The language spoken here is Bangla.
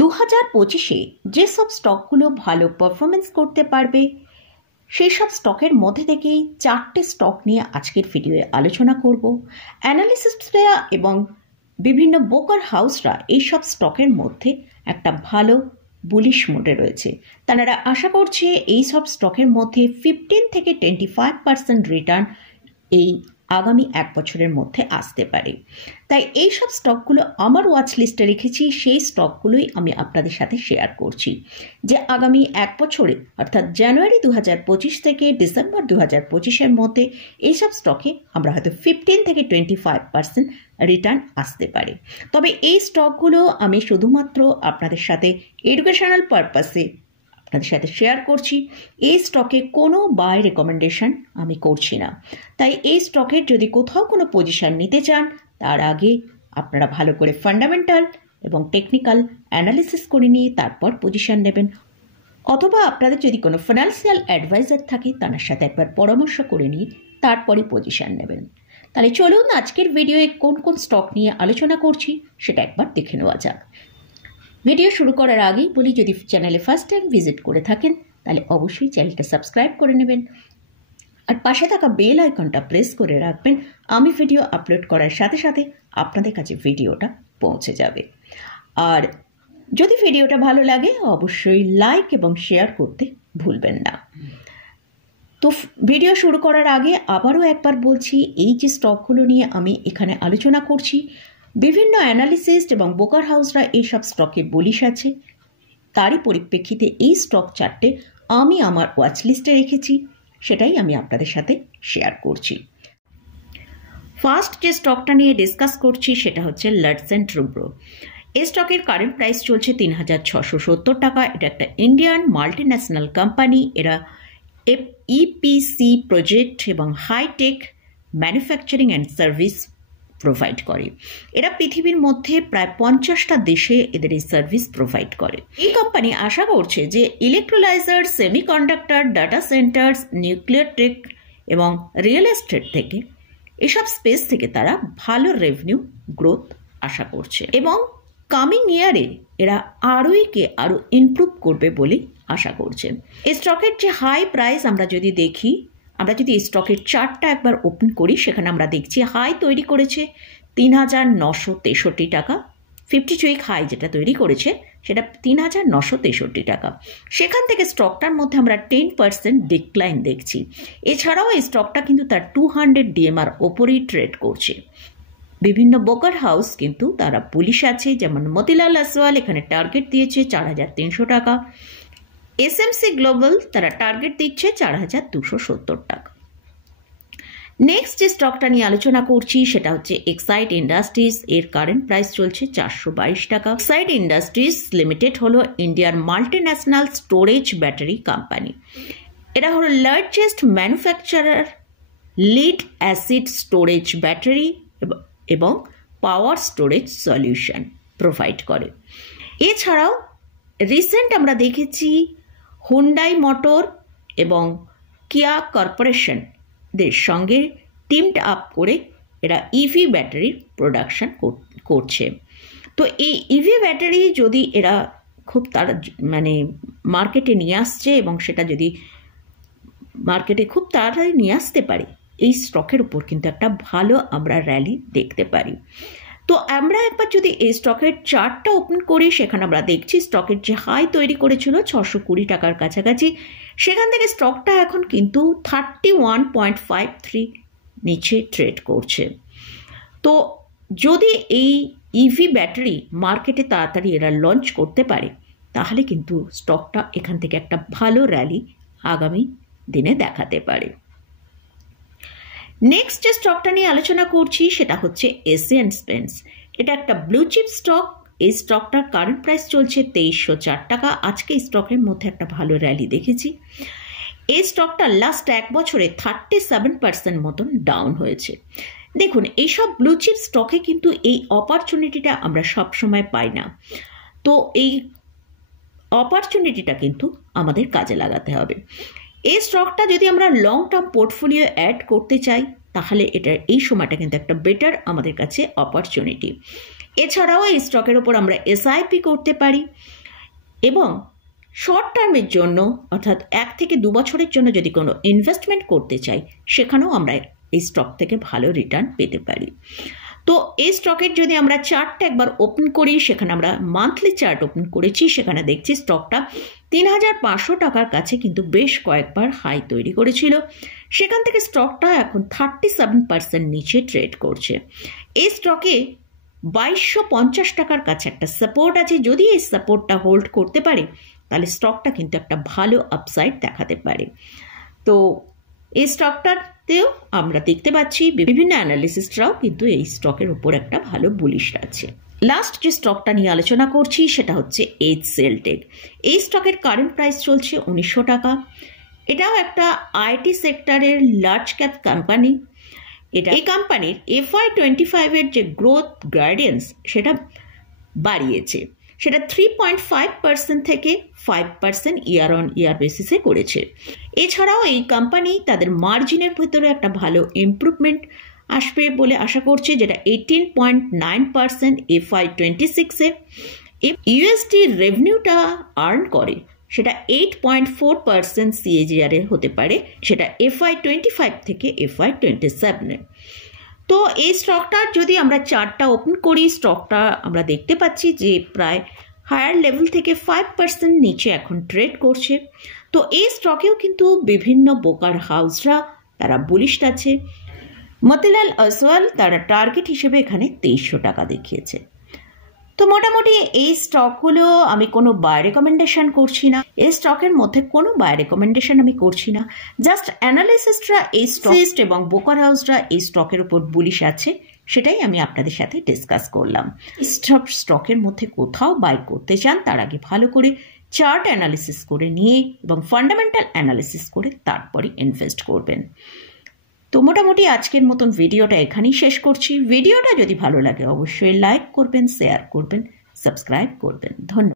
2025-এ যেসব স্টকগুলো ভালো পারফরমেন্স করতে পারবে সেই সব স্টকের মধ্যে থেকেই 4টে স্টক নিয়ে আজকের ভিডিওয়ে আলোচনা করব। অ্যানালিস্টরা এবং বিভিন্ন ব্রোকার হাউসরা এইসব স্টকের মধ্যে একটা ভালো বুলিশ মোডে রয়েছে। তারা আশা করছে এই সব স্টকের মধ্যে 15 থেকে 25% রিটার্ন এই আগামী এক বছরের মধ্যে আসতে পারে। তাই এই সব স্টকগুলো আমার ওয়াচ লিস্টে রেখেছি, সেই স্টকগুলোই আমি আপনাদের সাথে শেয়ার করছি যে আগামী এক বছরে অর্থাৎ জানুয়ারি 2025 থেকে ডিসেম্বর 2025-এর মধ্যে এইসব স্টকে আমরা হয়তো 15 থেকে 25% রিটার্ন আসতে পারে। তবে এই স্টকগুলো আমি শুধুমাত্র আপনাদের সাথে এডুকেশনাল পারপাসে আপনাদের সাথে শেয়ার করছি। এই স্টকে কোনো বাই রেকমেন্ডেশন আমি করছি না। তাই এই স্টকের যদি কোথাও কোনো পজিশন নিতে চান তার আগে আপনারা ভালো করে ফান্ডামেন্টাল এবং টেকনিক্যাল অ্যানালিসিস করে নিয়ে তারপর পজিশন নেবেন, অথবা আপনাদের যদি কোনো ফাইন্যান্সিয়াল অ্যাডভাইজার থাকে তার সাথে একবার পরামর্শ করে নিয়ে তারপরে পজিশন নেবেন। তাহলে চলুন আজকের ভিডিওয়ে কোন কোন স্টক নিয়ে আলোচনা করছি সেটা একবার দেখে নেওয়া যাক। ভিডিও শুরু করার আগেই বলি, যদি চ্যানেলে ফার্স্ট টাইম ভিজিট করে থাকেন তাহলে অবশ্যই চ্যানেলটা সাবস্ক্রাইব করে নেবেন আর পাশে থাকা বেল আইকনটা প্রেস করে রাখবেন। আমি ভিডিও আপলোড করার সাথে সাথে আপনাদের কাছে ভিডিওটা পৌঁছে যাবে। আর যদি ভিডিওটা ভালো লাগে অবশ্যই লাইক এবং শেয়ার করতে ভুলবেন না। তো ভিডিও শুরু করার আগে আবারও একবার বলছি, এই যে স্টকগুলো নিয়ে আমি এখানে আলোচনা করছি, বিভিন্ন অ্যানালিসিস্ট এবং ব্রোকার হাউসরা এইসব স্টকে বলিশ আছে। তারই পরিপ্রেক্ষিতে এই স্টক চারটে আমি আমার ওয়াচ লিস্টে রেখেছি, সেটাই আমি আপনাদের সাথে শেয়ার করছি। ফার্স্ট যে স্টকটা নিয়ে ডিসকাস করছি সেটা হচ্ছে লার্সেন টুব্রো। এই স্টকের কারেন্ট প্রাইস চলছে 3670 টাকা। এটা একটা ইন্ডিয়ান মাল্টিন্যাশনাল কোম্পানি। এরা ইপিসি প্রজেক্ট এবং high tech manufacturing and service provide করে। এরা পৃথিবীর মধ্যে প্রায় 50টা দেশে এদের এই সার্ভিস প্রোভাইড করে। এই কোম্পানি আশা করছে যে electrolyser, semiconductor, data centres, nuclear tech এবং রিয়েল এস্টেট থেকে এসব স্পেস থেকে তারা ভালো রেভিনিউ গ্রোথ আশা করছে এবং কামিং ইয়ারে এরা আরও ইমপ্রুভ করবে বলে আশা করছে। এই স্টকের যে হাই প্রাইস আমরা যদি দেখি, আমরা যদি এই স্টকের চার্টটা একবার ওপেন করি সেখানে আমরা দেখছি হাই তৈরি করেছে 3963 টাকা। 52 উইক হাই যেটা তৈরি করেছে সেটা 3963 টাকা। সেখান থেকে স্টকটার মধ্যে আমরা 10% ডিক্লাইন দেখছি। এছাড়াও এই স্টকটা কিন্তু তার 200 ডিএমআর ওপরেই ট্রেড করছে। বিভিন্ন ব্রোকার হাউস কিন্তু তারা বুলিশ আছে, যেমন মতিলাল আসওয়াল এখানে টার্গেট দিয়েছে 4300 টাকা। এসএমসি গ্লোবাল তারা টার্গেট দিচ্ছে 4270 টাকা। নেক্সট যে স্টকটা নিয়ে আলোচনা করছি সেটা হচ্ছে এক্সাইড ইন্ডাস্ট্রিজ। এর কারেন্ট প্রাইস চলছে 422 টাকা। এক্সাইড ইন্ডাস্ট্রিজ লিমিটেড হলো ইন্ডিয়ার মাল্টিন্যাশনাল স্টোরেজ ব্যাটারি কোম্পানি। এরা হলো largest manufacturer lead acid storage battery এবং পাওয়ার স্টোরেজ সলিউশন প্রোভাইড করে। এছাড়াও রিসেন্ট আমরা দেখেছি হুন্ডাই মোটর এবং কিয়া কর্পোরেশনদের সঙ্গে টিমড আপ করে এরা ইভি ব্যাটারির প্রোডাকশন করছে। তো এই ইভি ব্যাটারি যদি এরা খুব মার্কেটে নিয়ে আসছে এবং সেটা যদি মার্কেটে খুব তাড়াতাড়ি নিয়ে আসতে পারে, এই স্টকের উপর কিন্তু একটা ভালো আমরা র্যালি দেখতে পারি। তো আমরা একবার যদি এই স্টকের চার্টটা ওপেন করি সেখানে আমরা দেখছি স্টকের যে হাই তৈরি করেছিল 620 টাকার কাছাকাছি, সেখান থেকে স্টকটা এখন কিন্তু 31.53 নিচে ট্রেড করছে। তো যদি এই ইভি ব্যাটারি মার্কেটে তাড়াতাড়ি এরা লঞ্চ করতে পারে তাহলে কিন্তু স্টকটা এখান থেকে একটা ভালো র্যালি আগামী দিনে দেখাতে পারে। নেক্সট যে স্টকটা নিয়ে আলোচনা করছি সেটা হচ্ছে এশিয়ান পেন্টস। এটা একটা ব্লু চিপ স্টক। এই স্টকটার কারেন্ট প্রাইস চলছে 2304 টাকা। আজকে এই স্টকের মধ্যে একটা ভালো র্যালি দেখেছি। এই স্টকটা লাস্ট এক বছরে 37% মতন ডাউন হয়েছে। দেখুন, এইসব ব্লু চিপ স্টকে কিন্তু এই অপরচুনিটিটা আমরা সবসময় পাই না। তো এই অপরচুনিটিটা কিন্তু আমাদের কাজে লাগাতে হবে। এই স্টকটা যদি আমরা লং টার্ম পোর্টফোলিও অ্যাড করতে চাই তাহলে এই সময়টা কিন্তু একটা বেটার আমাদের কাছে অপরচুনিটি। এছাড়াও এই স্টকের ওপর আমরা এসআইপি করতে পারি এবং শর্ট টার্মের জন্য অর্থাৎ 1 থেকে 2 বছরের জন্য যদি কোনো ইনভেস্টমেন্ট করতে চাই সেখানেও আমরা এই স্টক থেকে ভালো রিটার্ন পেতে পারি। তো এই স্টকের যদি আমরা চার্টটা একবার ওপেন করি, সেখানে আমরা মান্থলি চার্ট ওপেন করেছি, সেখানে দেখছি স্টকটা 3,500 টাকার কাছে কিন্তু বেশ কয়েকবার হাই তৈরি করেছিল। সেখান থেকে স্টকটা এখন 37% নিচে ট্রেড করছে। এই স্টকে 2250 টাকার কাছে একটা সাপোর্ট আছে। যদি এই সাপোর্টটা হোল্ড করতে পারে তাহলে স্টকটা কিন্তু একটা ভালো আপসাইড দেখাতে পারে। তো এই স্টকটাতেও আমরা দেখতে পাচ্ছি বিভিন্ন অ্যানালিস্টরাও কিন্তু এই স্টকের উপর একটা ভালো বুলিশ আছে। লাস্ট যে স্টকটা নিয়ে আলোচনা করছি সেটা হচ্ছে HCLTech। এই স্টকের কারেন্ট প্রাইস চলছে 1900 টাকা। এটাও একটা আইটি সেক্টরের লার্জ ক্যাপ কোম্পানি। এই কোম্পানির FY25 এর যে গ্রোথ গাইডেন্স সেটা বাড়িয়েছে, সেটা 3.5% থেকে 5% ইয়ার অন ইয়ার বেসিসে করেছে। এছাড়াও এই কোম্পানি তাদের মার্জিনের ভিতরে একটা ভালো ইমপ্রুভমেন্ট আসবে বলে আশা করছে, যেটা 18.9% FY26-এ। ইউএসডি রেভিনিউটা আর্ন করে সেটা 8.4% CAGR হতে পারে, সেটা FY25 থেকে FY27-এ। তো এই স্টকটার যদি আমরা চার্টটা ওপেন করি, স্টকটা আমরা দেখতে পাচ্ছি যে প্রায় হায়ার লেভেল থেকে 5% নিচে এখন ট্রেড করছে। তো এই স্টকেও কিন্তু বিভিন্ন ব্রোকার হাউসরা তারা বুলিশ আছে। মতিলাল ওসওয়াল তারা টার্গেট হিসেবে এখানে 2300 টাকা দেখিয়েছে। তো মোটামুটি এই স্টকগুলো আমি কোনো বাই রেকমেন্ডেশন করছি না, এই স্টকের মধ্যে কোনো বাই রেকমেন্ডেশন আমি করছি না। জাস্ট অ্যানালিস্টরা এই স্টক এবং ব্রোকার হাউসরা এই স্টকের উপর বুলিশ আছে, সেটাই আমি আপনাদের সাথে ডিসকাস করলাম। স্টকের মধ্যে কোথাও বাই করতে চান তার আগে ভালো করে চার্ট অ্যানালিসিস করে নিয়ে এবং ফান্ডামেন্টাল অ্যানালিসিস করে তারপরে ইনভেস্ট করবেন। তো মোটামুটি আজকের মতন ভিডিওটা এখানেই শেষ করছি। ভিডিওটা যদি ভালো লাগে অবশ্যই লাইক করবেন, শেয়ার করবেন, সাবস্ক্রাইব করবেন। ধন্যবাদ।